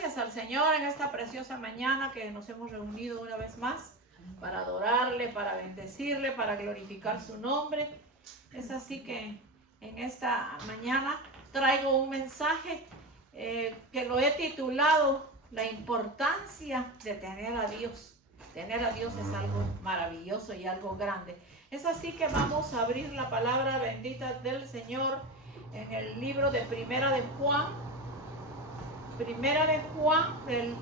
gracias al Señor en esta preciosa mañana que nos hemos reunido una vez más para adorarle, para bendecirle, para glorificar su nombre. Es así que en esta mañana traigo un mensaje que lo he titulado La importancia de tener a Dios. Tener a Dios es algo maravilloso y algo grande. Es así que vamos a abrir la palabra bendita del Señor en el libro de Primera de Juan, del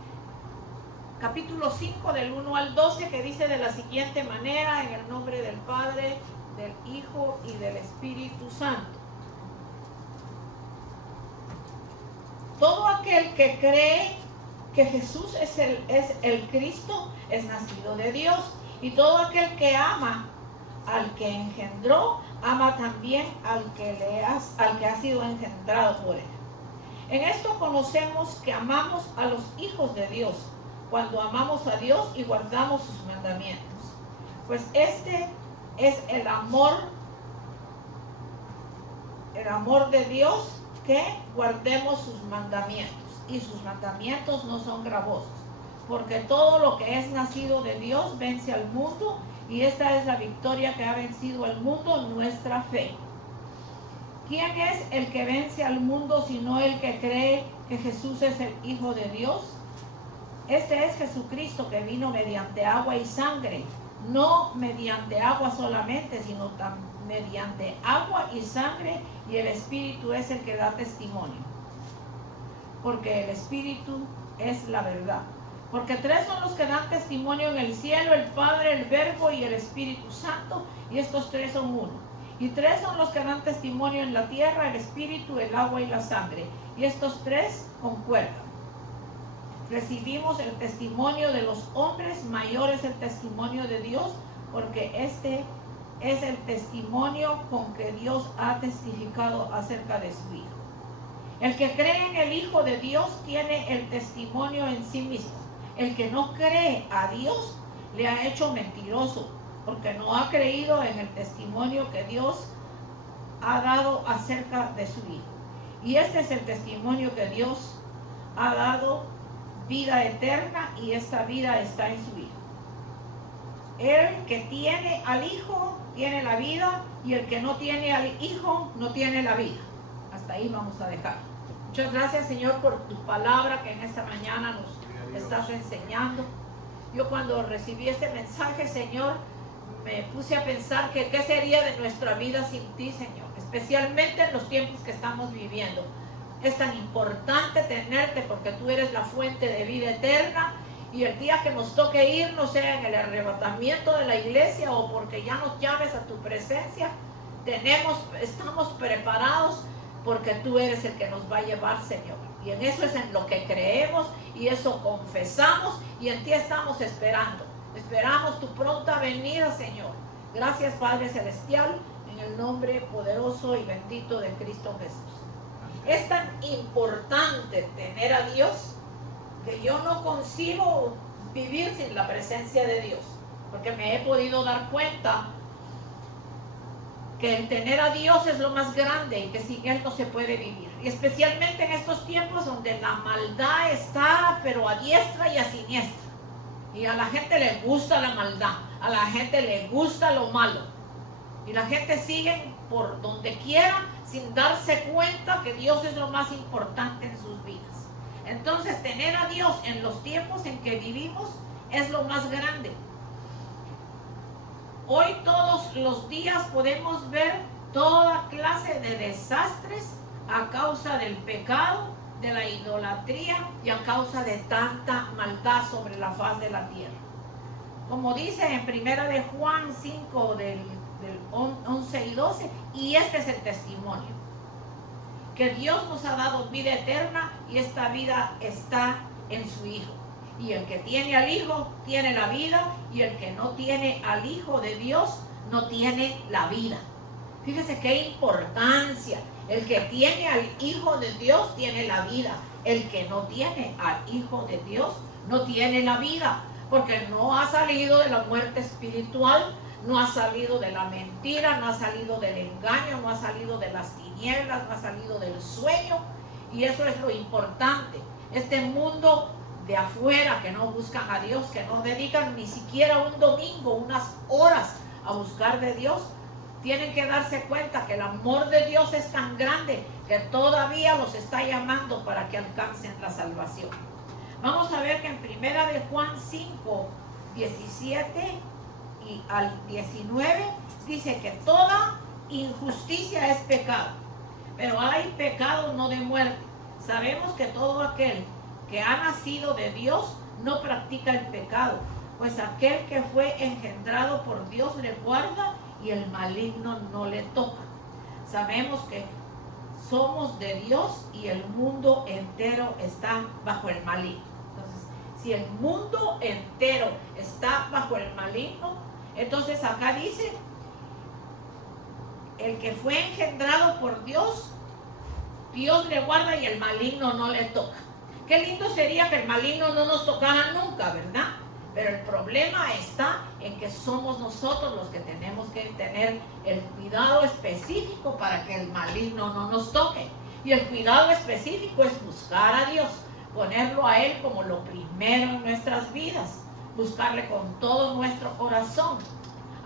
capítulo 5, del 1 al 12, que dice de la siguiente manera: en el nombre del Padre, del Hijo y del Espíritu Santo. Todo aquel que cree que Jesús es el Cristo es nacido de Dios, y todo aquel que ama al que engendró, ama también al que ha sido engendrado por él. En esto conocemos que amamos a los hijos de Dios, cuando amamos a Dios y guardamos sus mandamientos. Pues este es el amor de Dios, que guardemos sus mandamientos. Y sus mandamientos no son gravosos, porque todo lo que es nacido de Dios vence al mundo, y esta es la victoria que ha vencido al mundo, nuestra fe. ¿Quién es el que vence al mundo sino el que cree que Jesús es el Hijo de Dios? Este es Jesucristo, que vino mediante agua y sangre, no mediante agua solamente, sino mediante agua y sangre, y el Espíritu es el que da testimonio. Porque el Espíritu es la verdad. Porque tres son los que dan testimonio en el cielo: el Padre, el Verbo y el Espíritu Santo, y estos tres son uno. Y tres son los que dan testimonio en la tierra: el Espíritu, el agua y la sangre, y estos tres concuerdan. Recibimos el testimonio de los hombres, mayor es el testimonio de Dios, porque este es el testimonio con que Dios ha testificado acerca de su Hijo. El que cree en el Hijo de Dios tiene el testimonio en sí mismo. El que no cree a Dios le ha hecho mentiroso, porque no ha creído en el testimonio que Dios ha dado acerca de su Hijo. Y este es el testimonio que Dios ha dado: vida eterna, y esta vida está en su Hijo. El que tiene al Hijo tiene la vida, y el que no tiene al Hijo no tiene la vida. Hasta ahí vamos a dejar. Muchas gracias, Señor, por tu palabra que en esta mañana nos estás enseñando. Yo cuando recibí este mensaje, Señor, me puse a pensar que qué sería de nuestra vida sin ti, Señor, especialmente en los tiempos que estamos viviendo. Es tan importante tenerte, porque tú eres la fuente de vida eterna, y el día que nos toque irnos, sea en el arrebatamiento de la iglesia o porque ya nos llames a tu presencia, estamos preparados, porque tú eres el que nos va a llevar, Señor. Y en eso es en lo que creemos, y eso confesamos, y en ti estamos esperando. Esperamos tu pronta venida, Señor. Gracias, Padre Celestial, en el nombre poderoso y bendito de Cristo Jesús. Es tan importante tener a Dios que yo no concibo vivir sin la presencia de Dios, porque me he podido dar cuenta que el tener a Dios es lo más grande, y que sin Él no se puede vivir. Y especialmente en estos tiempos donde la maldad está, pero a diestra y a siniestra. Y a la gente le gusta la maldad, a la gente le gusta lo malo. Y la gente sigue por donde quiera sin darse cuenta que Dios es lo más importante en sus vidas. Entonces, tener a Dios en los tiempos en que vivimos es lo más grande. Hoy todos los días podemos ver toda clase de desastres a causa del pecado, de la idolatría y a causa de tanta maldad sobre la faz de la tierra. Como dice en Primera de Juan 5 del 11 y 12, y este es el testimonio: que Dios nos ha dado vida eterna, y esta vida está en su Hijo. Y el que tiene al Hijo tiene la vida, y el que no tiene al Hijo de Dios no tiene la vida. Fíjese qué importancia. El que tiene al Hijo de Dios tiene la vida. El que no tiene al Hijo de Dios no tiene la vida, porque no ha salido de la muerte espiritual, no ha salido de la mentira, no ha salido del engaño, no ha salido de las tinieblas, no ha salido del sueño. Y eso es lo importante. este mundo de afuera que no buscan a Dios, que no dedican ni siquiera un domingo, unas horas a buscar de Dios, tienen que darse cuenta que el amor de Dios es tan grande que todavía los está llamando para que alcancen la salvación. Vamos a ver que en primera de Juan 5, 17 y al 19 dice que toda injusticia es pecado, pero hay pecado no de muerte. Sabemos que todo aquel que ha nacido de Dios no practica el pecado, pues aquel que fue engendrado por Dios le guarda y el maligno no le toca. Sabemos que somos de Dios y el mundo entero está bajo el maligno. Entonces, si el mundo entero está bajo el maligno, entonces acá dice, el que fue engendrado por Dios, Dios le guarda y el maligno no le toca. Qué lindo sería que el maligno no nos tocara nunca, ¿verdad? Pero el problema está en que somos nosotros los que tenemos que tener el cuidado específico para que el maligno no nos toque. Y el cuidado específico es buscar a Dios, ponerlo a Él como lo primero en nuestras vidas, buscarle con todo nuestro corazón,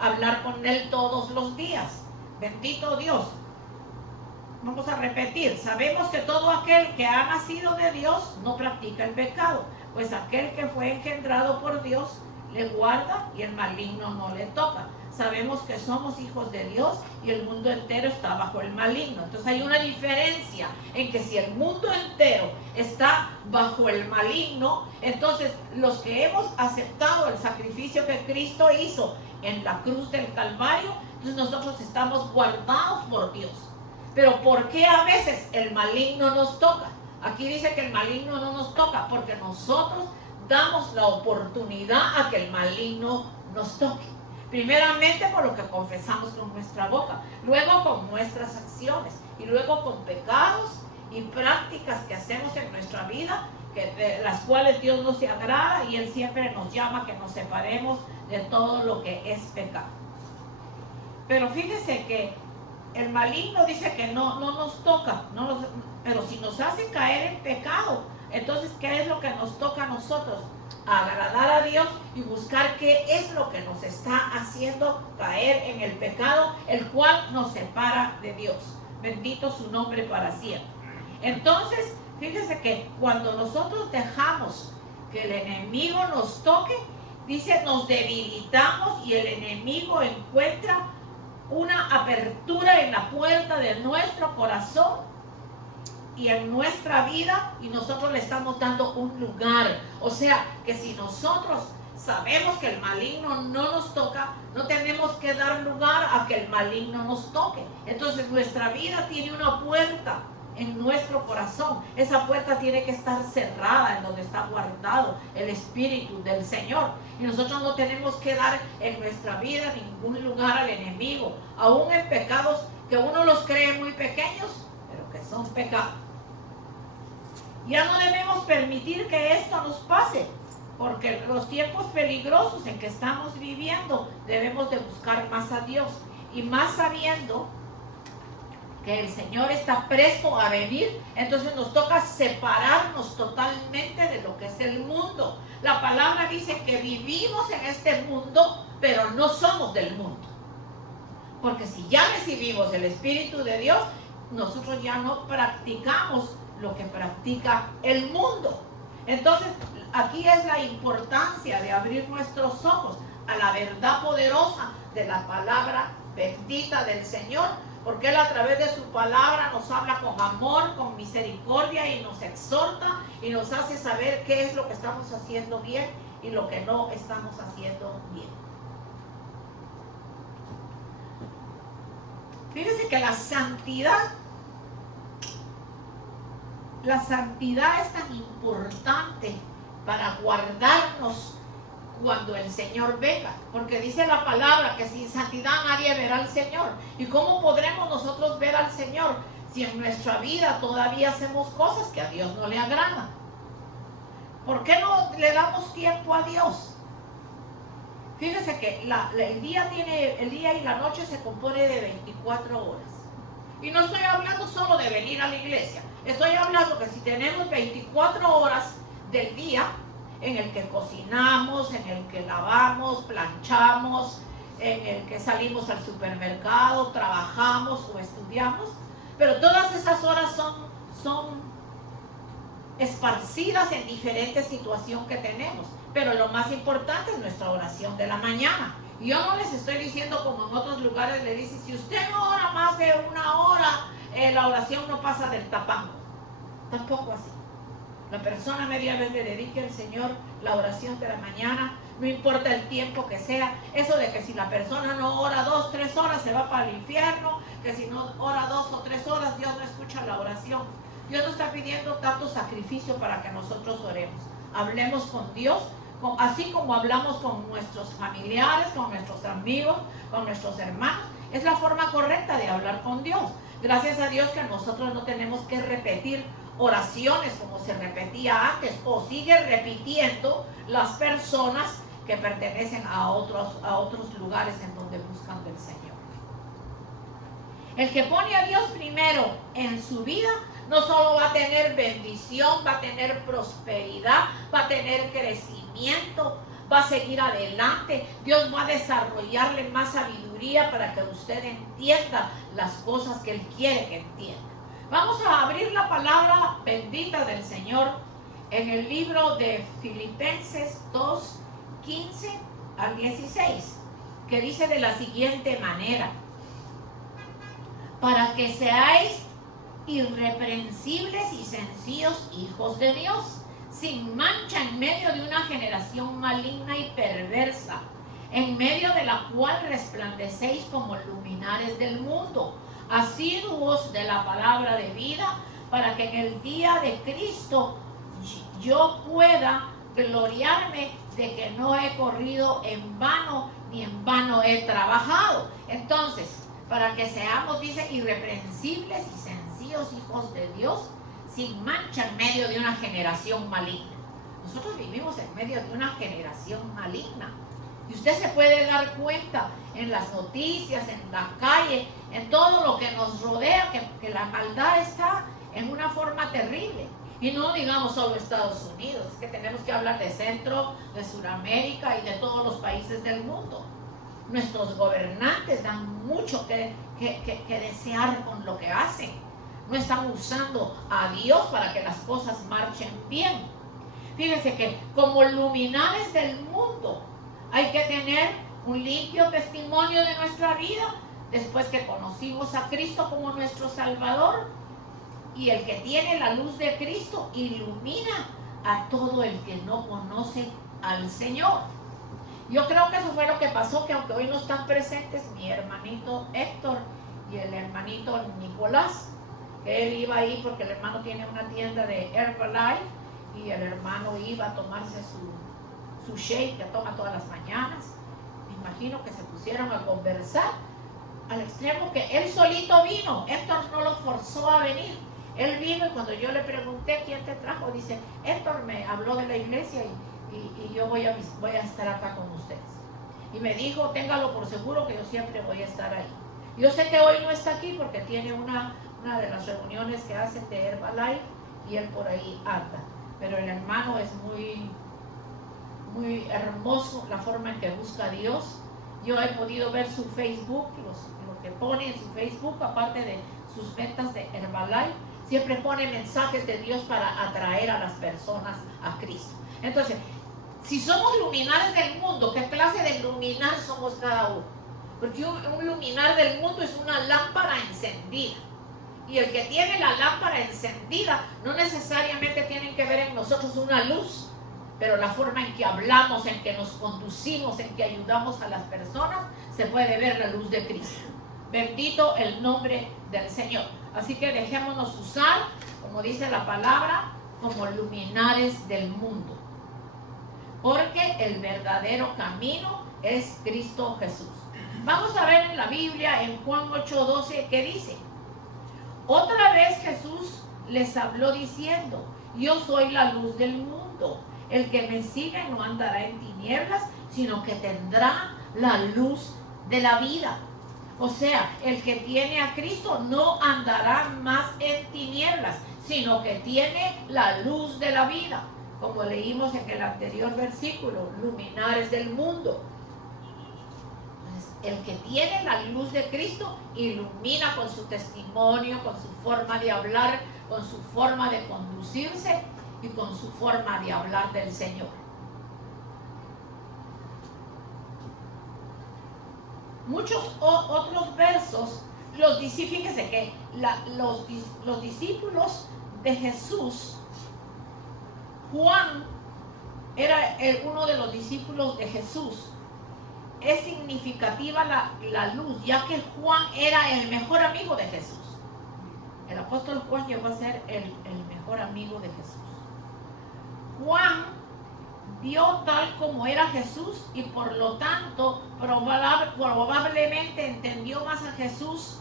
hablar con Él todos los días. Bendito Dios. Vamos a repetir, sabemos que todo aquel que ha nacido de Dios no practica el pecado, pues aquel que fue engendrado por Dios le guarda y el maligno no le toca. Sabemos que somos hijos de Dios y el mundo entero está bajo el maligno. Entonces hay una diferencia en que si el mundo entero está bajo el maligno, entonces los que hemos aceptado el sacrificio que Cristo hizo en la cruz del Calvario, entonces nosotros estamos guardados por Dios. Pero ¿por qué a veces el maligno nos toca? Aquí dice que el maligno no nos toca porque nosotros damos la oportunidad a que el maligno nos toque. Primeramente por lo que confesamos con nuestra boca, luego con nuestras acciones y luego con pecados y prácticas que hacemos en nuestra vida, de las cuales Dios no se agrada y Él siempre nos llama a que nos separemos de todo lo que es pecado. Pero fíjese que el maligno dice que no nos toca, pero si nos hace caer en pecado, entonces ¿qué es lo que nos toca a nosotros? Agradar a Dios y buscar qué es lo que nos está haciendo caer en el pecado, el cual nos separa de Dios. Bendito su nombre para siempre. Entonces, fíjese que cuando nosotros dejamos que el enemigo nos toque, dice, nos debilitamos y el enemigo encuentra una apertura en la puerta de nuestro corazón y en nuestra vida, y nosotros le estamos dando un lugar. O sea, que si nosotros sabemos que el maligno no nos toca, no tenemos que dar lugar a que el maligno nos toque. Entonces nuestra vida tiene una puerta en nuestro corazón. Esa puerta tiene que estar cerrada en donde está guardado el Espíritu del Señor. Y nosotros no tenemos que dar en nuestra vida ningún lugar al enemigo, aún en pecados que uno los cree muy pequeños, pero que son pecados. Ya no debemos permitir que esto nos pase, porque los tiempos peligrosos en que estamos viviendo debemos de buscar más a Dios, y más sabiendo que el Señor está presto a venir. Entonces nos toca separarnos totalmente de lo que es el mundo. La palabra dice que vivimos en este mundo, pero no somos del mundo. Porque si ya recibimos el Espíritu de Dios, nosotros ya no practicamos lo que practica el mundo. Entonces, aquí es la importancia de abrir nuestros ojos a la verdad poderosa de la palabra bendita del Señor, porque Él a través de su palabra nos habla con amor, con misericordia, y nos exhorta y nos hace saber qué es lo que estamos haciendo bien y lo que no estamos haciendo bien. Fíjense que la santidad es tan importante para guardarnos cuando el Señor venga, porque dice la palabra que sin santidad nadie verá al Señor. ¿Y cómo podremos nosotros ver al Señor si en nuestra vida todavía hacemos cosas que a Dios no le agradan? ¿Por qué no le damos tiempo a Dios? Fíjese que el día y la noche se compone de 24 horas. Y no estoy hablando solo de venir a la iglesia. Estoy hablando que si tenemos 24 horas del día en el que cocinamos, en el que lavamos, planchamos, en el que salimos al supermercado, trabajamos o estudiamos, pero todas esas horas son esparcidas en diferentes situaciones que tenemos. Pero lo más importante es nuestra oración de la mañana. Yo no les estoy diciendo como en otros lugares le dicen, si usted no ora más de una hora, la oración no pasa del tapanco. Tampoco así. La persona media vez le dedique al Señor la oración de la mañana, no importa el tiempo que sea. Eso de que si la persona no ora 2, 3 horas se va para el infierno, que si no ora 2 o 3 horas Dios no escucha la oración. Dios no está pidiendo tanto sacrificio para que nosotros oremos. Hablemos con Dios, así como hablamos con nuestros familiares, con nuestros amigos, con nuestros hermanos. Es la forma correcta de hablar con Dios. Gracias a Dios que nosotros no tenemos que repetir oraciones como se repetía antes, o sigue repitiendo las personas que pertenecen a otros lugares en donde buscan del Señor. El que pone a Dios primero en su vida no solo va a tener bendición, va a tener prosperidad, va a tener crecimiento, va a seguir adelante. Dios va a desarrollarle más sabiduría para que usted entienda las cosas que Él quiere que entienda. Vamos a abrir la palabra bendita del Señor en el libro de Filipenses 2, 15 al 16, que dice de la siguiente manera: para que seáis irreprensibles y sencillos hijos de Dios, sin mancha en medio de una generación maligna y perversa, en medio de la cual resplandecéis como luminares del mundo, asiduos de la palabra de vida, para que en el día de Cristo yo pueda gloriarme de que no he corrido en vano, ni en vano he trabajado. Entonces, para que seamos, dice, irreprensibles y sencillos hijos de Dios, sin mancha en medio de una generación maligna. Nosotros vivimos en medio de una generación maligna. Y usted se puede dar cuenta en las noticias, en la calle, en todo lo que nos rodea, que la maldad está en una forma terrible. Y no digamos solo Estados Unidos, es que tenemos que hablar de Centro, de Sudamérica y de todos los países del mundo. Nuestros gobernantes dan mucho que desear con lo que hacen. No están usando a Dios para que las cosas marchen bien. Fíjense que como luminares del mundo hay que tener un limpio testimonio de nuestra vida después que conocimos a Cristo como nuestro Salvador. Y el que tiene la luz de Cristo ilumina a todo el que no conoce al Señor. Yo creo que eso fue lo que pasó, que aunque hoy no están presentes mi hermanito Héctor y el hermanito Nicolás, que él iba ahí porque el hermano tiene una tienda de Herbalife y el hermano iba a tomarse su shake que toma todas las mañanas. Me imagino que se pusieron a conversar al extremo que él solito vino. Héctor no lo forzó a venir. Él vino y cuando yo le pregunté quién te trajo, dice, Héctor me habló de la iglesia y yo voy a estar acá con ustedes. Y me dijo, téngalo por seguro que yo siempre voy a estar ahí. Yo sé que hoy no está aquí porque tiene una de las reuniones que hacen de Herbalife y él por ahí anda. Pero el hermano es muy hermoso la forma en que busca a Dios. Yo he podido ver su Facebook, lo que pone en su Facebook, aparte de sus ventas de Herbalife, siempre pone mensajes de Dios para atraer a las personas a Cristo. Entonces, si somos luminares del mundo, ¿qué clase de luminar somos cada uno? Porque un luminar del mundo es una lámpara encendida. Y el que tiene la lámpara encendida no necesariamente tiene que ver en nosotros una luz, pero la forma en que hablamos, en que nos conducimos, en que ayudamos a las personas, se puede ver la luz de Cristo. Bendito el nombre del Señor. Así que dejémonos usar, como dice la palabra, como luminares del mundo. Porque el verdadero camino es Cristo Jesús. Vamos a ver en la Biblia, en Juan 8:12, ¿qué dice? Otra vez Jesús les habló diciendo, yo soy la luz del mundo. El que me sigue no andará en tinieblas, sino que tendrá la luz de la vida. O sea, el que tiene a Cristo no andará más en tinieblas, sino que tiene la luz de la vida, como leímos en el anterior versículo, luminares del mundo. El que tiene la luz de Cristo ilumina con su testimonio, con su forma de hablar, con su forma de conducirse y con su forma de hablar del Señor. Muchos otros versos, fíjense que los discípulos de Jesús, Juan era uno de los discípulos de Jesús. Es significativa la luz, ya que Juan era el mejor amigo de Jesús. El apóstol Juan llegó a ser el mejor amigo de Jesús. Juan vio tal como era Jesús y por lo tanto probablemente entendió más a Jesús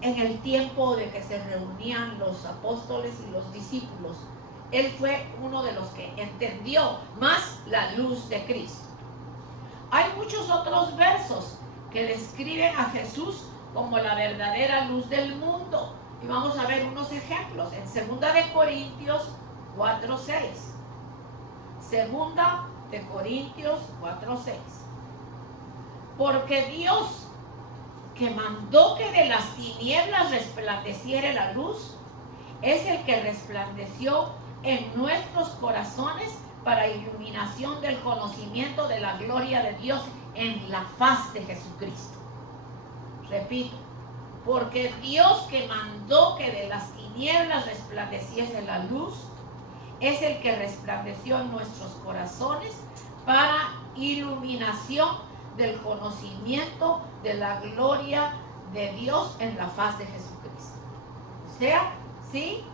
en el tiempo de que se reunían los apóstoles y los discípulos. Él fue uno de los que entendió más la luz de Cristo. Hay muchos otros versos que describen a Jesús como la verdadera luz del mundo. Y vamos a ver unos ejemplos en 2 de Corintios 4:6. 2 de Corintios 4:6. Porque Dios, que mandó que de las tinieblas resplandeciera la luz, es el que resplandeció en nuestros corazones para iluminación del conocimiento de la gloria de Dios en la faz de Jesucristo. Repito, porque Dios, que mandó que de las tinieblas resplandeciese la luz, es el que resplandeció en nuestros corazones para iluminación del conocimiento de la gloria de Dios en la faz de Jesucristo. O sea, ¿sí?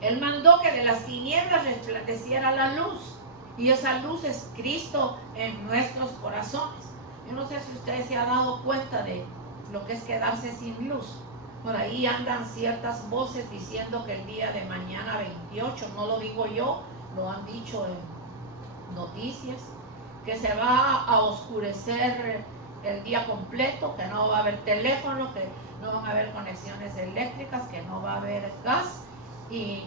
Él mandó que de las tinieblas resplandeciera la luz, y esa luz es Cristo en nuestros corazones. Yo no sé si usted se ha dado cuenta de lo que es quedarse sin luz. Por ahí andan ciertas voces diciendo que el día de mañana 28, no lo digo yo, lo han dicho en noticias, que se va a oscurecer el día completo, que no va a haber teléfono, que no van a haber conexiones eléctricas, que no va a haber gas. Y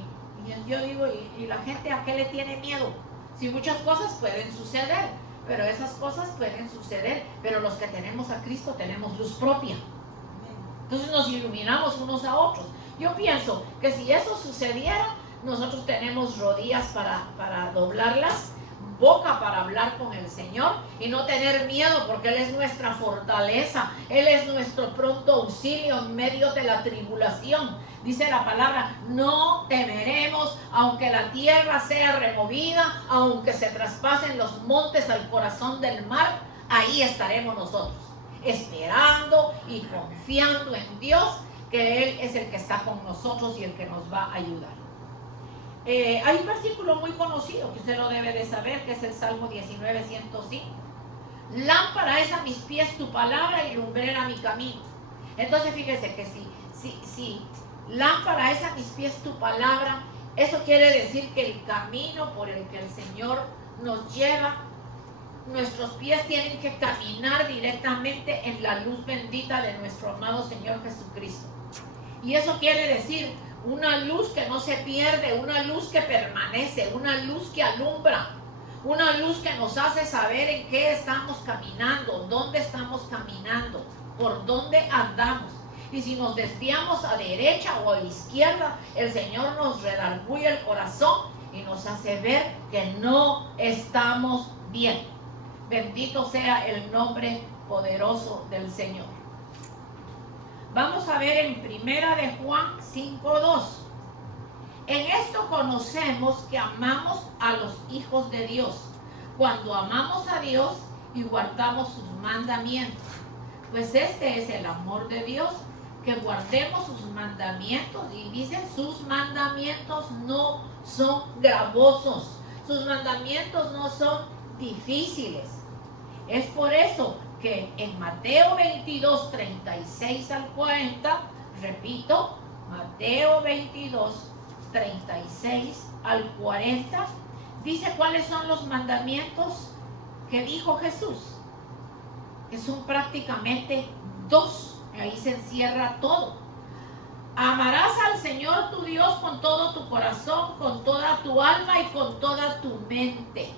yo digo, ¿y la gente a qué le tiene miedo? Si muchas cosas pueden suceder, pero esas cosas pueden suceder, pero los que tenemos a Cristo tenemos luz propia. Entonces nos iluminamos unos a otros. Yo pienso que si eso sucediera, nosotros tenemos rodillas para doblarlas, boca para hablar con el Señor y no tener miedo, porque Él es nuestra fortaleza, Él es nuestro pronto auxilio en medio de la tribulación. Dice la palabra, no temeremos, aunque la tierra sea removida, aunque se traspasen los montes al corazón del mar, ahí estaremos nosotros, esperando y confiando en Dios, que Él es el que está con nosotros y el que nos va a ayudar. Hay un versículo muy conocido que usted lo debe de saber, que es el Salmo 19:105. Lámpara es a mis pies tu palabra y lumbrera mi camino. Entonces fíjese que si lámpara es a mis pies tu palabra, eso quiere decir que el camino por el que el Señor nos lleva, nuestros pies tienen que caminar directamente en la luz bendita de nuestro amado Señor Jesucristo. Y eso quiere decir una luz que no se pierde, una luz que permanece, una luz que alumbra, una luz que nos hace saber en qué estamos caminando, dónde estamos caminando, por dónde andamos. Y si nos desviamos a derecha o a izquierda, el Señor nos redarguye el corazón y nos hace ver que no estamos bien. Bendito sea el nombre poderoso del Señor. Vamos a ver en 1 de Juan 5:2. En esto conocemos que amamos a los hijos de Dios, cuando amamos a Dios y guardamos sus mandamientos. Pues este es el amor de Dios, que guardemos sus mandamientos. Y dicen, sus mandamientos no son gravosos, sus mandamientos no son difíciles. Es por eso que en Mateo 22, 36 al 40, repito, Mateo 22, 36 al 40, dice cuáles son los mandamientos que dijo Jesús, que son prácticamente dos. Ahí se encierra todo. Amarás al Señor tu Dios con todo tu corazón, con toda tu alma y con toda tu mente.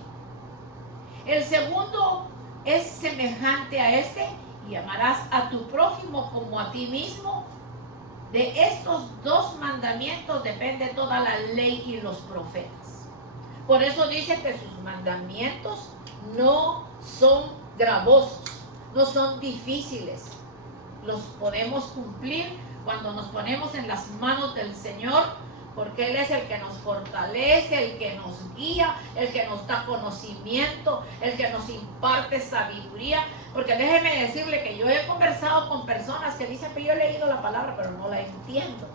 El segundo es semejante a este, y amarás a tu prójimo como a ti mismo. De estos dos mandamientos depende toda la ley y los profetas. Por eso dice que sus mandamientos no son gravosos, no son difíciles. Los podemos cumplir cuando nos ponemos en las manos del Señor, porque Él es el que nos fortalece, el que nos guía, el que nos da conocimiento, el que nos imparte sabiduría. Porque déjeme decirle que yo he conversado con personas que dicen que yo he leído la palabra, pero no la entiendo,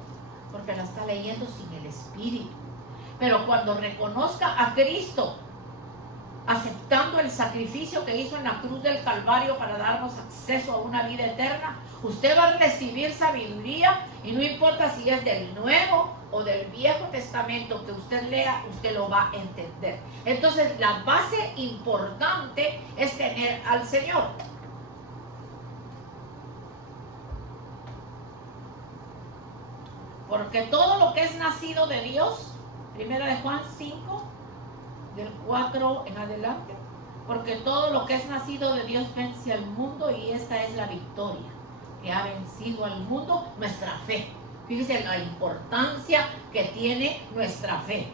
porque la está leyendo sin el Espíritu. Pero cuando reconozca a Cristo, aceptando el sacrificio que hizo en la cruz del Calvario para darnos acceso a una vida eterna, usted va a recibir sabiduría, y no importa si es del Nuevo o del Viejo Testamento que usted lea, usted lo va a entender. Entonces la base importante es tener al Señor. Porque todo lo que es nacido de Dios, primera de Juan 5, del 4 en adelante, porque todo lo que es nacido de Dios vence al mundo, y esta es la victoria que ha vencido al mundo, nuestra fe. Fíjense la importancia que tiene nuestra fe.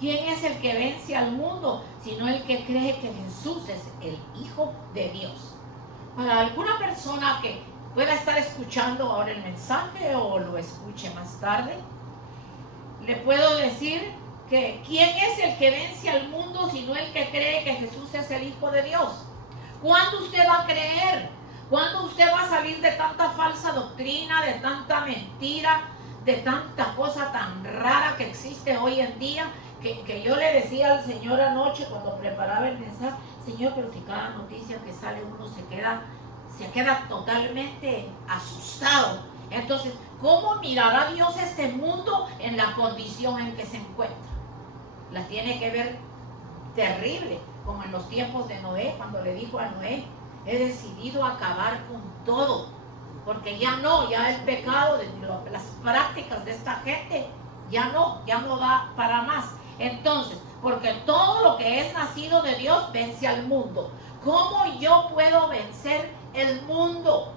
¿Quién es el que vence al mundo? Sino el que cree que Jesús es el Hijo de Dios. Para alguna persona que pueda estar escuchando ahora el mensaje o lo escuche más tarde, le puedo decir que ¿quién es el que vence al mundo sino el que cree que Jesús es el Hijo de Dios? ¿Cuándo usted va a creer? ¿Cuándo usted va a salir de tanta falsa doctrina, de tanta mentira, de tanta cosa tan rara que existe hoy en día? Que yo le decía al Señor anoche cuando preparaba el mensaje: Señor, pero si cada noticia que sale uno se queda totalmente asustado. Entonces, ¿cómo mirará Dios este mundo en la condición en que se encuentra? La tiene que ver terrible, como en los tiempos de Noé, cuando le dijo a Noé: he decidido acabar con todo, porque ya el pecado, las prácticas de esta gente, ya no da para más. Entonces, porque todo lo que es nacido de Dios vence al mundo. ¿Cómo yo puedo vencer el mundo?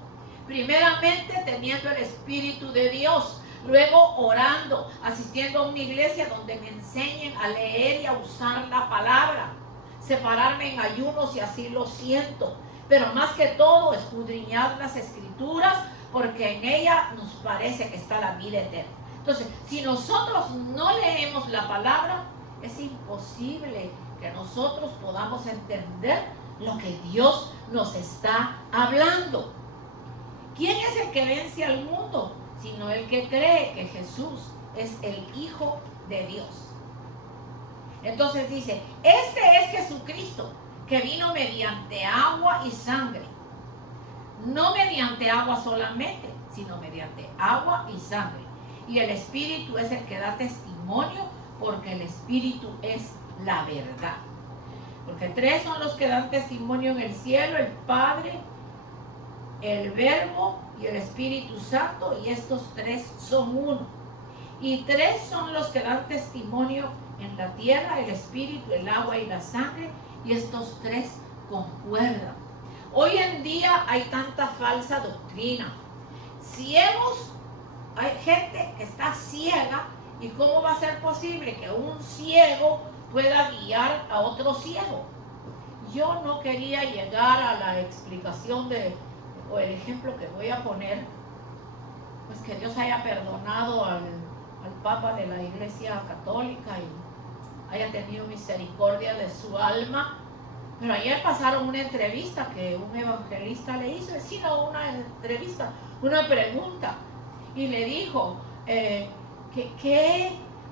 Primeramente teniendo el Espíritu de Dios, luego orando, asistiendo a una iglesia donde me enseñen a leer y a usar la palabra, separarme en ayunos si así lo siento, pero más que todo escudriñar las Escrituras, porque en ella nos parece que está la vida eterna. Entonces, si nosotros no leemos la palabra, es imposible que nosotros podamos entender lo que Dios nos está hablando. ¿Quién es el que vence al mundo? Sino el que cree que Jesús es el Hijo de Dios. Entonces dice: este es Jesucristo, que vino mediante agua y sangre. No mediante agua solamente, sino mediante agua y sangre. Y el Espíritu es el que da testimonio, porque el Espíritu es la verdad. Porque tres son los que dan testimonio en el cielo: el Padre, el Verbo y el Espíritu Santo, y estos tres son uno. Y tres son los que dan testimonio en la tierra: el Espíritu, el agua y la sangre, y estos tres concuerdan. Hoy en día hay tanta falsa doctrina. Ciegos, hay gente que está ciega, y ¿cómo va a ser posible que un ciego pueda guiar a otro ciego? Yo no quería llegar a la explicación o el ejemplo que voy a poner, pues que Dios haya perdonado al Papa de la Iglesia Católica y haya tenido misericordia de su alma. Pero ayer pasaron una entrevista que un evangelista le hizo, sino una entrevista, una pregunta, y le dijo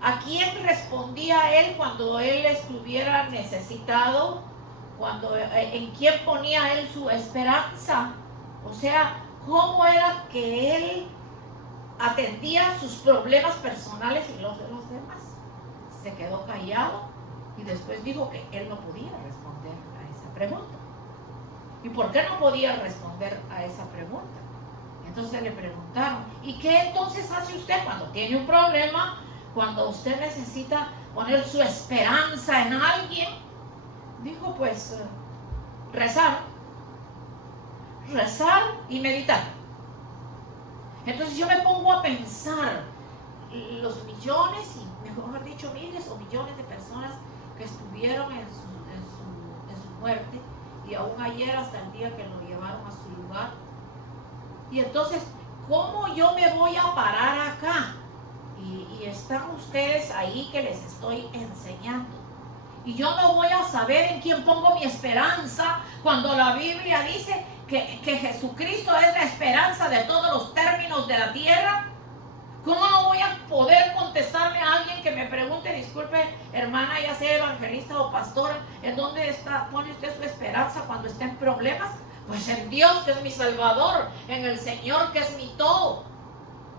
¿a quién respondía él cuando él estuviera necesitado? ¿En quién ponía él su esperanza? O sea, ¿cómo era que él atendía sus problemas personales y los de los demás? Se quedó callado y después dijo que él no podía responder a esa pregunta. ¿Y por qué no podía responder a esa pregunta? Entonces le preguntaron, ¿y qué entonces hace usted cuando tiene un problema? Cuando usted necesita poner su esperanza en alguien. Dijo, pues, rezar y meditar. Entonces yo me pongo a pensar los millones, y mejor dicho miles o millones de personas que estuvieron en su muerte, y aún ayer hasta el día que lo llevaron a su lugar. Y entonces, ¿cómo yo me voy a parar acá? Y están ustedes ahí que les estoy enseñando. Y yo no voy a saber en quién pongo mi esperanza cuando la Biblia dice que Jesucristo es la esperanza de todos los términos de la tierra. ¿Cómo no voy a poder contestarle a alguien que me pregunte, disculpe, hermana, ya sea evangelista o pastora, ¿en dónde pone usted su esperanza cuando está en problemas? Pues en Dios, que es mi Salvador, en el Señor, que es mi todo.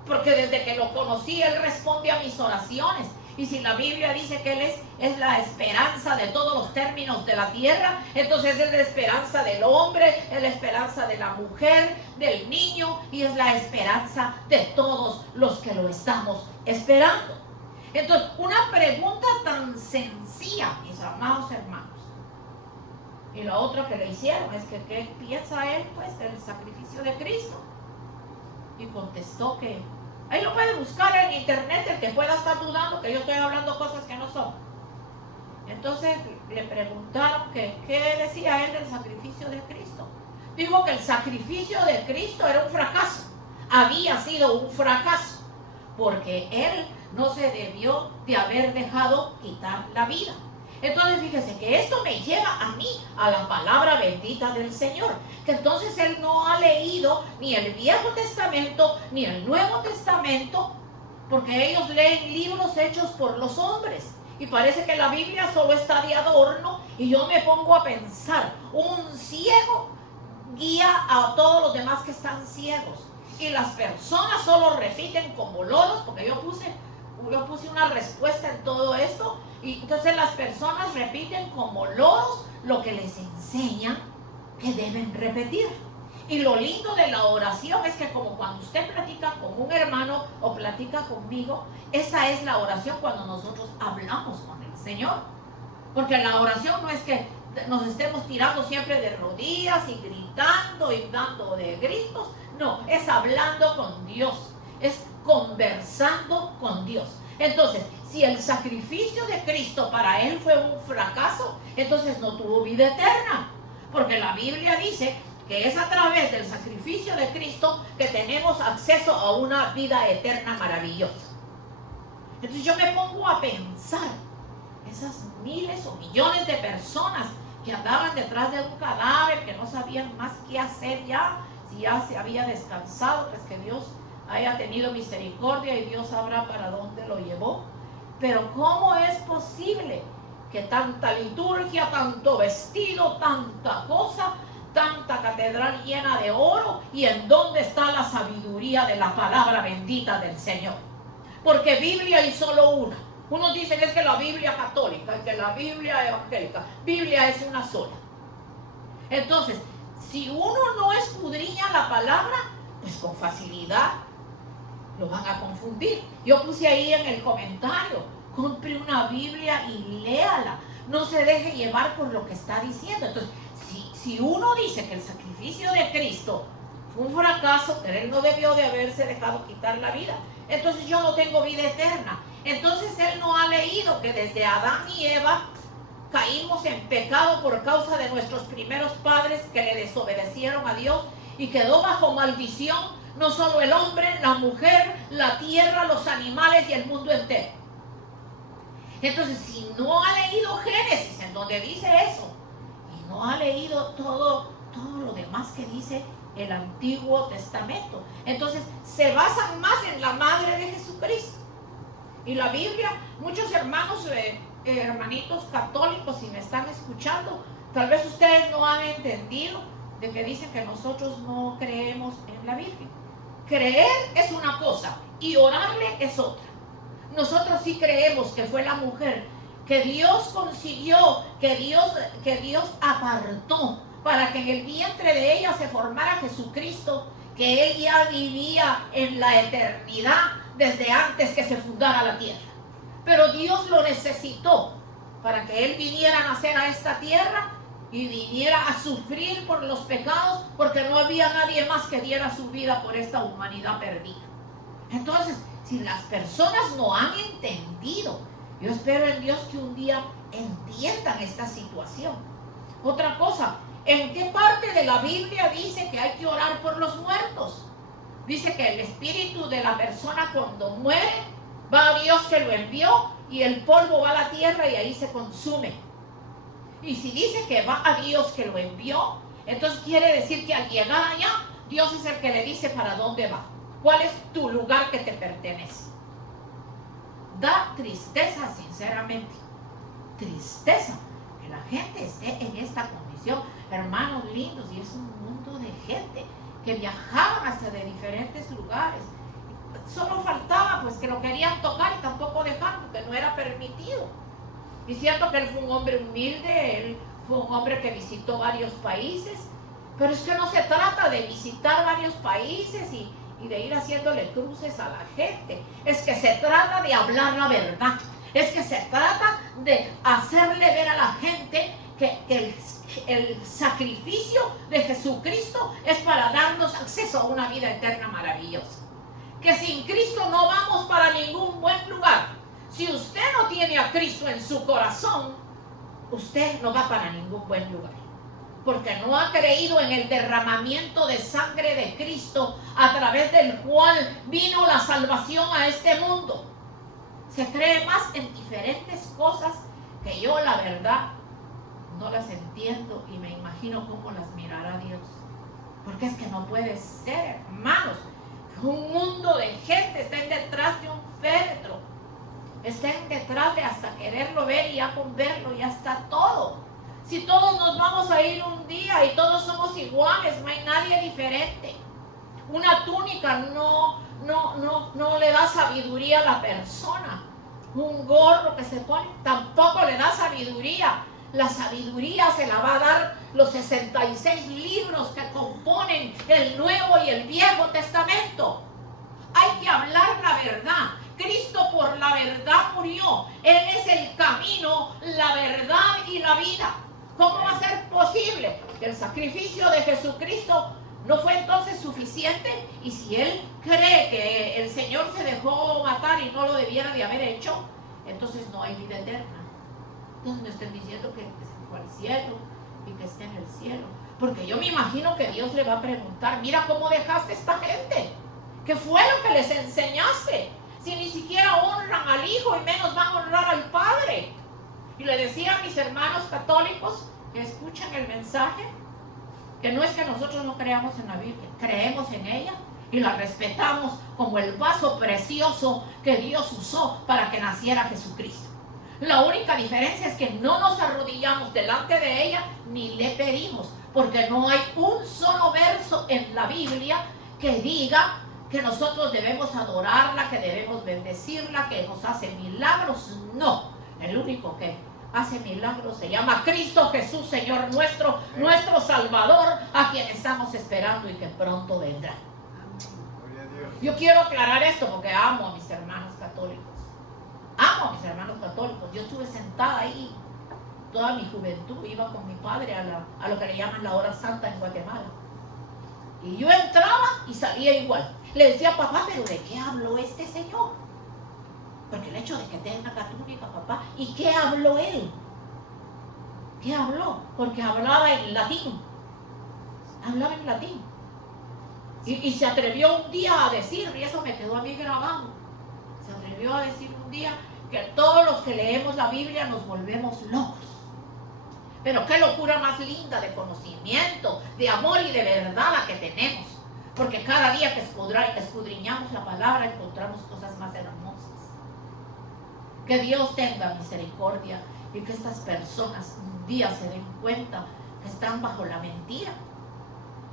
Porque desde que lo conocí, Él responde a mis oraciones. Y si la Biblia dice que Él es la esperanza de todos los términos de la tierra, entonces es la esperanza del hombre, es la esperanza de la mujer, del niño, y es la esperanza de todos los que lo estamos esperando. Entonces, una pregunta tan sencilla, mis amados hermanos. Y la otra que le hicieron es que ¿qué piensa él, pues, del sacrificio de Cristo? Y contestó que ahí lo puede buscar en internet, el que pueda estar dudando que yo estoy hablando cosas que no son. Entonces le preguntaron que qué decía él del sacrificio de Cristo. Dijo que el sacrificio de Cristo era un fracaso, había sido un fracaso, porque él no se debió de haber dejado quitar la vida. Entonces fíjese que esto me lleva a mí a la palabra bendita del Señor, que entonces él no ha leído ni el Viejo Testamento ni el Nuevo Testamento, porque ellos leen libros hechos por los hombres y parece que la Biblia solo está de adorno. Y yo me pongo a pensar, un ciego guía a todos los demás que están ciegos, y las personas solo repiten como loros, porque yo puse una respuesta en todo esto. Y entonces las personas repiten como loros lo que les enseñan que deben repetir. Y lo lindo de la oración es que como cuando usted platica con un hermano o platica conmigo, esa es la oración cuando nosotros hablamos con el Señor. Porque la oración no es que nos estemos tirando siempre de rodillas y gritando y dando de gritos. No, es hablando con Dios, es conversando con Dios. Entonces, si el sacrificio de Cristo para él fue un fracaso, entonces no tuvo vida eterna. Porque la Biblia dice que es a través del sacrificio de Cristo que tenemos acceso a una vida eterna maravillosa. Entonces yo me pongo a pensar, esas miles o millones de personas que andaban detrás de un cadáver, que no sabían más qué hacer ya, si ya se había descansado, pues que Dios haya tenido misericordia y Dios sabrá para dónde lo llevó. Pero ¿cómo es posible que tanta liturgia, tanto vestido, tanta cosa, tanta catedral llena de oro, y en dónde está la sabiduría de la palabra bendita del Señor? Porque Biblia hay solo una. Unos dicen que es que la Biblia católica, que la Biblia evangélica. Biblia es una sola. Entonces, si uno no escudriña la palabra, pues con facilidad lo van a confundir. Yo puse ahí en el comentario, compre una Biblia y léala. No se deje llevar por lo que está diciendo. Entonces, si uno dice que el sacrificio de Cristo fue un fracaso, que él no debió de haberse dejado quitar la vida, entonces yo no tengo vida eterna. Entonces él no ha leído que desde Adán y Eva caímos en pecado por causa de nuestros primeros padres que le desobedecieron a Dios, y quedó bajo maldición no solo el hombre, la mujer, la tierra, los animales y el mundo entero. Entonces, si no ha leído Génesis, en donde dice eso, y no ha leído todo lo demás que dice el Antiguo Testamento, entonces se basan más en la madre de Jesucristo. Y la Biblia, muchos hermanos, hermanitos católicos, si me están escuchando, tal vez ustedes no han entendido de que dicen que nosotros no creemos en la Virgen. Creer es una cosa y orarle es otra. Nosotros sí creemos que fue la mujer que Dios consiguió, que Dios apartó para que en el vientre de ella se formara Jesucristo, que Él ya vivía en la eternidad desde antes que se fundara la tierra. Pero Dios lo necesitó para que Él viniera a nacer a esta tierra y viniera a sufrir por los pecados, porque no había nadie más que diera su vida por esta humanidad perdida. Entonces, si las personas no han entendido, yo espero en Dios que un día entiendan esta situación. Otra cosa, ¿en qué parte de la Biblia dice que hay que orar por los muertos? Dice que el espíritu de la persona cuando muere va a Dios que lo envió y el polvo va a la tierra y ahí se consume. Y si dice que va a Dios que lo envió, entonces quiere decir que al llegar allá, Dios es el que le dice para dónde va. ¿Cuál es tu lugar que te pertenece? Da tristeza, sinceramente. Tristeza que la gente esté en esta condición. Hermanos lindos, y es un mundo de gente que viajaban hasta de diferentes lugares. Solo faltaba pues que lo querían tocar y tampoco dejar, porque no era permitido. Y cierto que él fue un hombre humilde, él fue un hombre que visitó varios países, pero es que no se trata de visitar varios países y de ir haciéndole cruces a la gente. Es que se trata de hablar la verdad. Es que se trata de hacerle ver a la gente que el sacrificio de Jesucristo es para darnos acceso a una vida eterna maravillosa. Que sin Cristo no vamos para ningún buen lugar. Si usted no tiene a Cristo en su corazón, usted no va para ningún buen lugar. Porque no ha creído en el derramamiento de sangre de Cristo a través del cual vino la salvación a este mundo. Se cree más en diferentes cosas que yo, la verdad, no las entiendo y me imagino cómo las mirará Dios. Porque es que no puede ser, hermanos, que un mundo de gente estén detrás de un féretro, estén detrás de hasta quererlo ver y ya con verlo ya está todo. Si todos nos vamos a ir un día y todos somos iguales, no hay nadie diferente. Una túnica no le da sabiduría a la persona. Un gorro que se pone tampoco le da sabiduría. La sabiduría se la va a dar los 66 libros que componen el Nuevo y el Viejo Testamento. Hay que hablar la verdad. Cristo por la verdad murió. Él es el camino, la verdad y la vida. ¿Cómo va a ser posible que el sacrificio de Jesucristo no fue entonces suficiente? Y si él cree que el Señor se dejó matar y no lo debiera de haber hecho, entonces no hay vida eterna. Entonces me están diciendo que se fue al cielo y que está en el cielo. Porque yo me imagino que Dios le va a preguntar, mira cómo dejaste a esta gente. ¿Qué fue lo que les enseñaste? Si ni siquiera honran al Hijo y menos van a honrar al Padre. Y le decía a mis hermanos católicos que escuchan el mensaje, que no es que nosotros no creamos en la Biblia, creemos en ella y la respetamos como el vaso precioso que Dios usó para que naciera Jesucristo. La única diferencia es que no nos arrodillamos delante de ella ni le pedimos, porque no hay un solo verso en la Biblia que diga que nosotros debemos adorarla, que debemos bendecirla, que nos hace milagros. No. El único que hace milagros se llama Cristo Jesús, Señor nuestro, nuestro Salvador, a quien estamos esperando y que pronto vendrá. Yo quiero aclarar esto porque amo a mis hermanos católicos. Amo a mis hermanos católicos. Yo estuve sentada ahí toda mi juventud, iba con mi padre a lo que le llaman la hora santa en Guatemala. Y yo entraba y salía igual. Le decía, papá, ¿pero de qué habló este señor? Porque el hecho de que tenga la túnica, papá, ¿y qué habló él? ¿Qué habló? Porque hablaba en latín. Hablaba en latín. Y se atrevió un día a decir, y eso me quedó a mí grabado, se atrevió a decir un día que todos los que leemos la Biblia nos volvemos locos. Pero qué locura más linda de conocimiento, de amor y de verdad la que tenemos. Porque cada día que escudriñamos la palabra encontramos cosas más hermosas. Que Dios tenga misericordia y que estas personas un día se den cuenta que están bajo la mentira.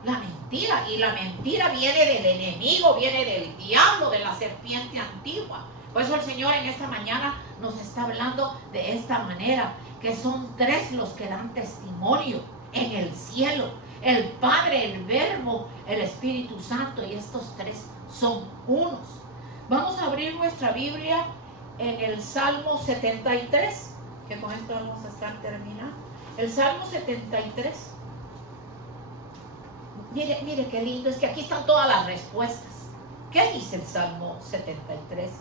La mentira, y la mentira viene del enemigo, viene del diablo, de la serpiente antigua. Por eso el Señor en esta mañana nos está hablando de esta manera, que son 3 los que dan testimonio en el cielo. el Padre, el Verbo, el Espíritu Santo, y estos tres son unos. Vamos a abrir nuestra Biblia en el Salmo 73, que con esto vamos a estar terminando. El Salmo 73. Mire qué lindo, es que aquí están todas las respuestas. ¿Qué dice el Salmo 73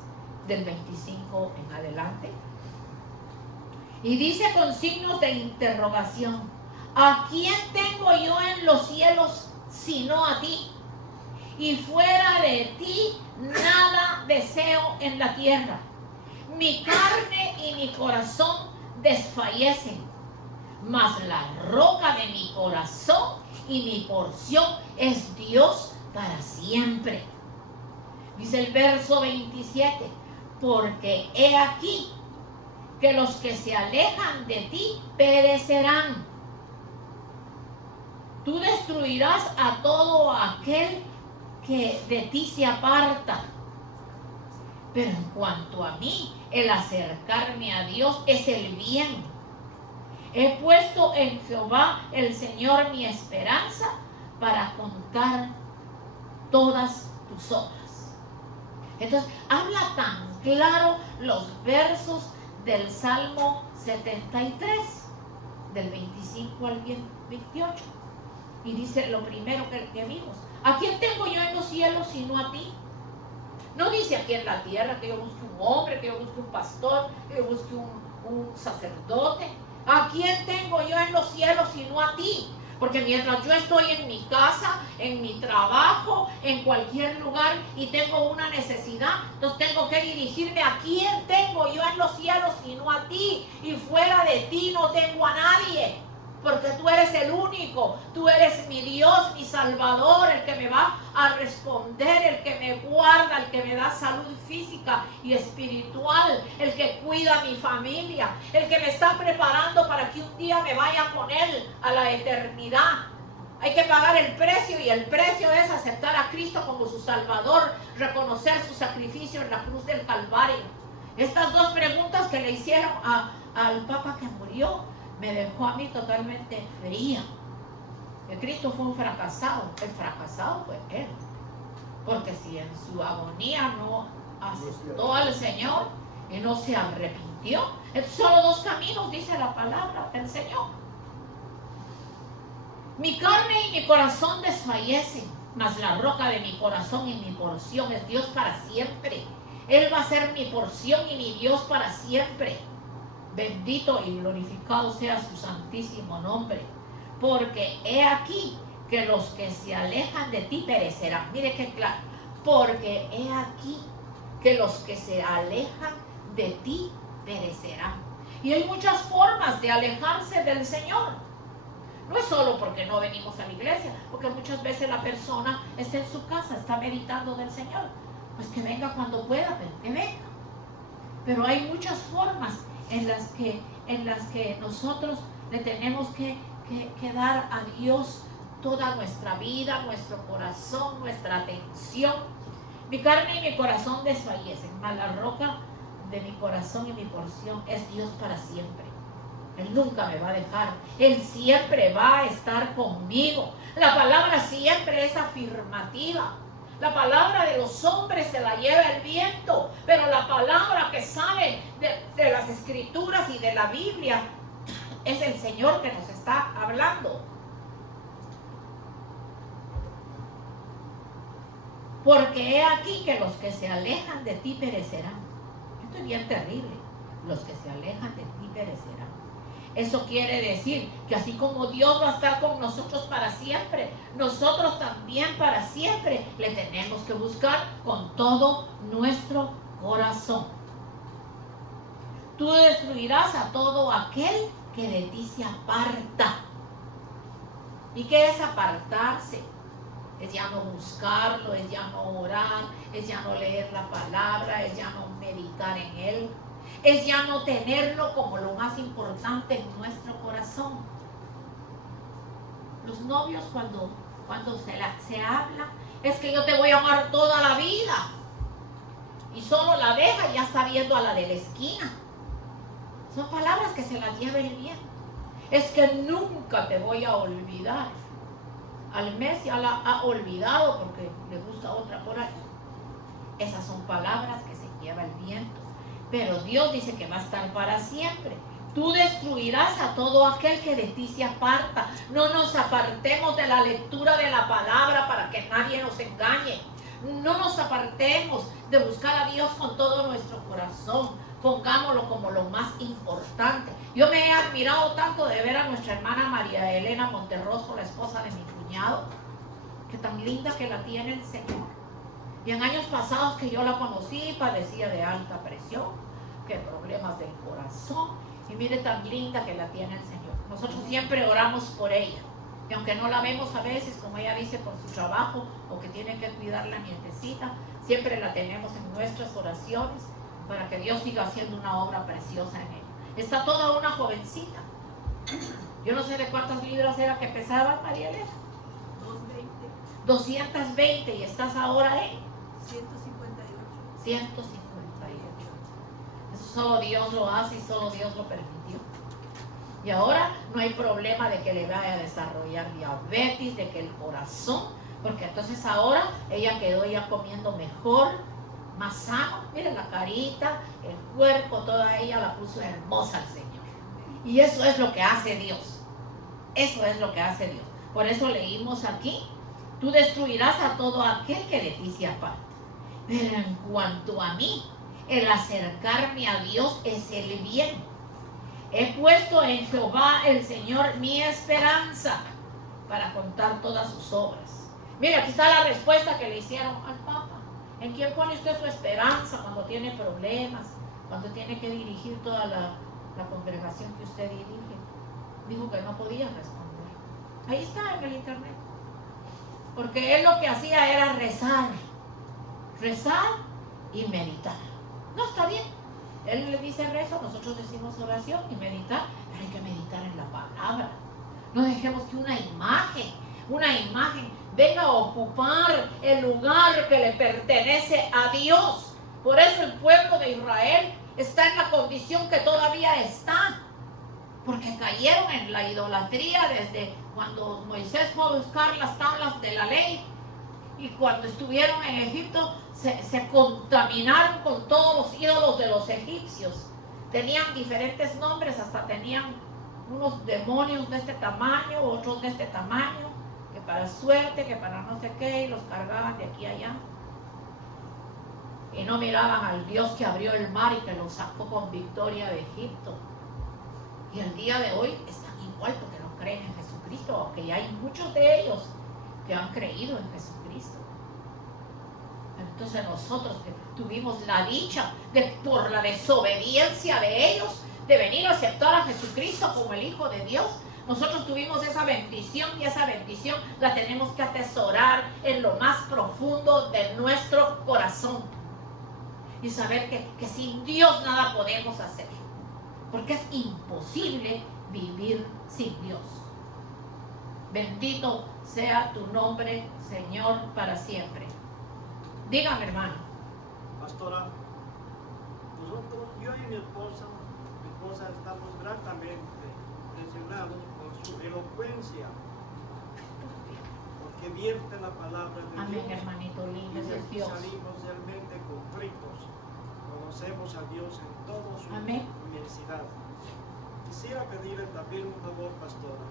del 25 en adelante? Y dice con signos de interrogación: ¿a quién tengo yo en los cielos sino a ti? Y fuera de ti nada deseo en la tierra. Mi carne y mi corazón desfallecen, mas la roca de mi corazón y mi porción es Dios para siempre. Dice el verso 27, porque he aquí que los que se alejan de ti perecerán. Tú destruirás a todo aquel que de ti se aparta. Pero en cuanto a mí, el acercarme a Dios es el bien. He puesto en Jehová el Señor mi esperanza para contar todas tus obras. Entonces, habla tan claro los versos del Salmo 73, del 25 al 28. Y dice lo primero que vimos: ¿a quién tengo yo en los cielos sino a ti? No dice aquí en la tierra que yo busque un hombre, que yo busque un pastor, que yo busque un sacerdote. ¿A quién tengo yo en los cielos sino a ti? Porque mientras yo estoy en mi casa, en mi trabajo, en cualquier lugar y tengo una necesidad, entonces tengo que dirigirme a quién tengo yo en los cielos sino a ti. Y fuera de ti no tengo a nadie. Porque tú eres el único, tú eres mi Dios, mi Salvador, el que me va a responder, el que me guarda, el que me da salud física y espiritual, el que cuida a mi familia, el que me está preparando para que un día me vaya con Él a la eternidad. Hay que pagar el precio, y el precio es aceptar a Cristo como su Salvador, reconocer su sacrificio en la cruz del Calvario. Estas dos preguntas que le hicieron al Papa que murió me dejó a mí totalmente fría. El Cristo fue un fracasado. El fracasado fue Él. Porque si en su agonía no aceptó al Señor y no se arrepintió, es solo dos caminos, dice la palabra del Señor. Mi carne y mi corazón desfallecen, mas la roca de mi corazón y mi porción es Dios para siempre. Él va a ser mi porción y mi Dios para siempre. Bendito y glorificado sea su santísimo nombre. Porque he aquí que los que se alejan de ti perecerán. Mire qué claro. Porque he aquí que los que se alejan de ti perecerán. Y hay muchas formas de alejarse del Señor. No es solo porque no venimos a la iglesia, porque muchas veces la persona está en su casa, está meditando del Señor. Pues que venga cuando pueda, pero que venga. Pero hay muchas formas en las que nosotros le tenemos que dar a Dios toda nuestra vida, nuestro corazón, nuestra atención. Mi carne y mi corazón desfallecen, mas la roca de mi corazón y mi porción es Dios para siempre. Él nunca me va a dejar, Él siempre va a estar conmigo. La palabra siempre es afirmativa. La palabra de los hombres se la lleva el viento, pero la palabra que sale de las Escrituras y de la Biblia es el Señor que nos está hablando. Porque he aquí que los que se alejan de ti perecerán. Esto es bien terrible. Los que se alejan de ti perecerán. Eso quiere decir que así como Dios va a estar con nosotros para siempre, nosotros también para siempre le tenemos que buscar con todo nuestro corazón. Tú destruirás a todo aquel que de ti se aparta. ¿Y qué es apartarse? Es ya no buscarlo, es ya no orar, es ya no leer la palabra, es ya no meditar en Él. Es ya no tenerlo como lo más importante en nuestro corazón. Los novios cuando se habla, es que yo te voy a amar toda la vida. Y solo la deja y ya está viendo a la de la esquina. Son palabras que se las lleva el viento. Es que nunca te voy a olvidar. al mes ya la ha olvidado porque le gusta otra por ahí. Esas son palabras que se lleva el viento. Pero Dios dice que va a estar para siempre. Tú destruirás a todo aquel que de ti se aparta. No nos apartemos de la lectura de la palabra para que nadie nos engañe. No nos apartemos de buscar a Dios con todo nuestro corazón. Pongámoslo como lo más importante. Yo me he admirado tanto de ver a nuestra hermana María Elena Monterroso, la esposa de mi cuñado, que tan linda que la tiene el Señor. Y en años pasados que yo la conocí, padecía de alta presión, que problemas del corazón. Y mire tan linda que la tiene el Señor. Nosotros siempre oramos por ella. Y aunque no la vemos a veces, como ella dice, por su trabajo o que tiene que cuidar la nietecita, siempre la tenemos en nuestras oraciones para que Dios siga haciendo una obra preciosa en ella. Está toda una jovencita. Yo no sé de cuántas libras era que pesaba, María Elena. 220 y estás ahora en 158. Eso solo Dios lo hace y solo Dios lo permitió. Y ahora no hay problema de que le vaya a desarrollar diabetes, de que el corazón, porque entonces ahora ella quedó ya comiendo mejor, más sano. Miren la carita, el cuerpo, toda ella la puso hermosa al Señor. Y eso es lo que hace Dios. Eso es lo que hace Dios. Por eso leímos aquí: tú destruirás a todo aquel que de ti se aparte. Pero en cuanto a mí, el acercarme a Dios es el bien. He puesto en Jehová el Señor mi esperanza para contar todas sus obras. Mira, aquí está la respuesta que le hicieron al Papa. ¿En quién pone usted su esperanza cuando tiene problemas? Cuando tiene que dirigir toda la congregación que usted dirige. Dijo que no podía responder. Ahí está en el internet. Porque él lo que hacía era rezar y meditar. No, está bien. Él le dice rezo, nosotros decimos oración y meditar. Pero hay que meditar en la palabra. No dejemos que una imagen venga a ocupar el lugar que le pertenece a Dios. Por eso el pueblo de Israel está en la condición que todavía está. Porque cayeron en la idolatría desde cuando Moisés fue a buscar las tablas de la ley. Y cuando estuvieron en Egipto se contaminaron con todos los ídolos de los egipcios. Tenían diferentes nombres, hasta tenían unos demonios de este tamaño, otros de este tamaño, que para suerte, que para no sé qué, y los cargaban de aquí a allá. Y no miraban al Dios que abrió el mar y que los sacó con victoria de Egipto. Y el día de hoy están igual porque no creen en Jesucristo, aunque ya hay muchos de ellos que han creído en Jesucristo. Entonces nosotros que tuvimos la dicha de, por la desobediencia de ellos, de venir a aceptar a Jesucristo como el Hijo de Dios, nosotros tuvimos esa bendición y esa bendición la tenemos que atesorar en lo más profundo de nuestro corazón. Y saber que sin Dios nada podemos hacer. Porque es imposible vivir sin Dios. Bendito sea tu nombre, Señor, para siempre. Dígame, hermano. Pastora, nosotros, yo y mi esposa estamos gratamente impresionados por su elocuencia, porque vierte la palabra de Amén, Dios. hermanito lindo, Y ese es aquí Dios. salimos realmente contritos. Conocemos a Dios en toda su Amén. inmensidad. Quisiera pedirle también un favor, pastora.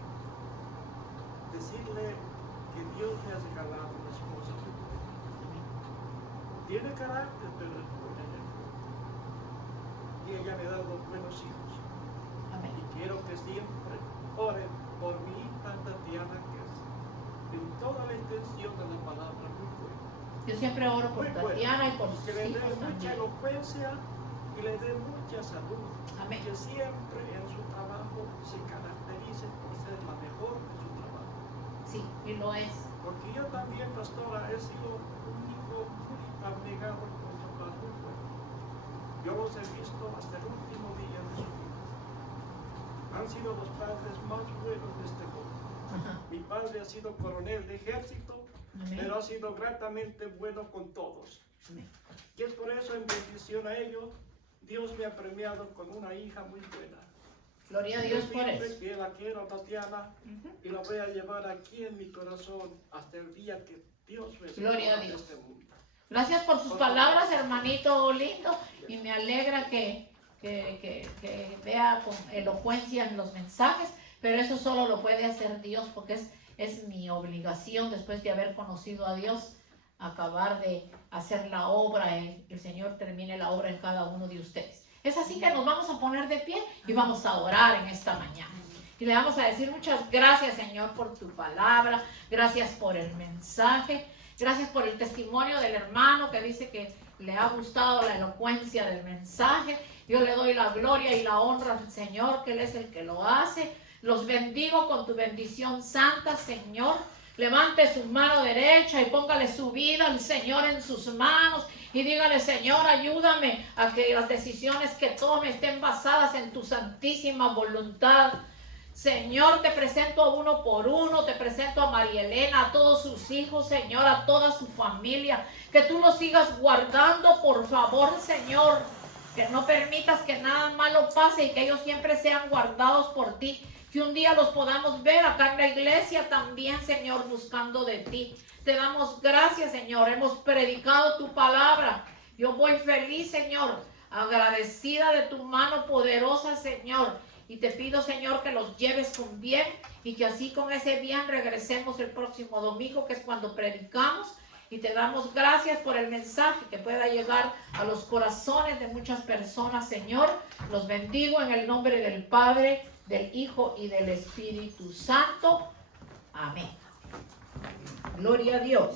Decirle que Dios me ha regalado una esposa. Tiene carácter, pero es buena en el mundo. Y ella me ha dado buenos hijos. Amén. Y quiero que siempre oren por mi hija Tatiana, que es en toda la extensión de la palabra muy buena. Yo siempre oro por Muy Tatiana y por buena. sus Que le dé hijos mucha también. elocuencia y le dé mucha salud. Amén. Que siempre en su trabajo se caracterice por ser la mejor de su trabajo. Sí, y lo es. Porque yo también, pastora, he sido un hijo muy abnegado con papás muy buenos. Yo los he visto hasta el último día de su vida. Han sido los padres más buenos de este mundo. Ajá. Mi padre ha sido coronel de ejército, Amén. pero ha sido gratamente bueno con todos. Amén. Y es por eso, en bendición a ellos, Dios me ha premiado con una hija muy buena, Gloria a Dios por Decirle eso. que la quiero, Tatiana, Ujú. y la voy a llevar aquí en mi corazón hasta el día que Dios me Gloria a separe de Dios. este mundo. Gracias por sus palabras, hermanito lindo. Y me alegra que vea con elocuencia en los mensajes. Pero eso solo lo puede hacer Dios, porque es mi obligación, después de haber conocido a Dios, acabar de hacer la obra. El Señor termine la obra en cada uno de ustedes. Es así que nos vamos a poner de pie y vamos a orar en esta mañana. Y le vamos a decir muchas gracias, Señor, por tu palabra. Gracias por el mensaje. Gracias por el testimonio del hermano que dice que le ha gustado la elocuencia del mensaje. Yo le doy la gloria y la honra al Señor, que Él es el que lo hace. Los bendigo con tu bendición santa, Señor. Levante su mano derecha y póngale su vida al Señor en sus manos. Y dígale, Señor, ayúdame a que las decisiones que tome estén basadas en tu santísima voluntad. Señor, te presento a uno por uno, te presento a María Elena, a todos sus hijos, Señor, a toda su familia. Que tú los sigas guardando, por favor, Señor. Que no permitas que nada malo pase y que ellos siempre sean guardados por ti. Que un día los podamos ver acá en la iglesia también, Señor, buscando de ti. Te damos gracias, Señor. Hemos predicado tu palabra. Yo voy feliz, Señor, agradecida de tu mano poderosa, Señor. Y te pido, Señor, que los lleves con bien y que así con ese bien regresemos el próximo domingo, que es cuando predicamos. Y te damos gracias por el mensaje que pueda llegar a los corazones de muchas personas, Señor. Los bendigo en el nombre del Padre, del Hijo y del Espíritu Santo. Amén. Gloria a Dios.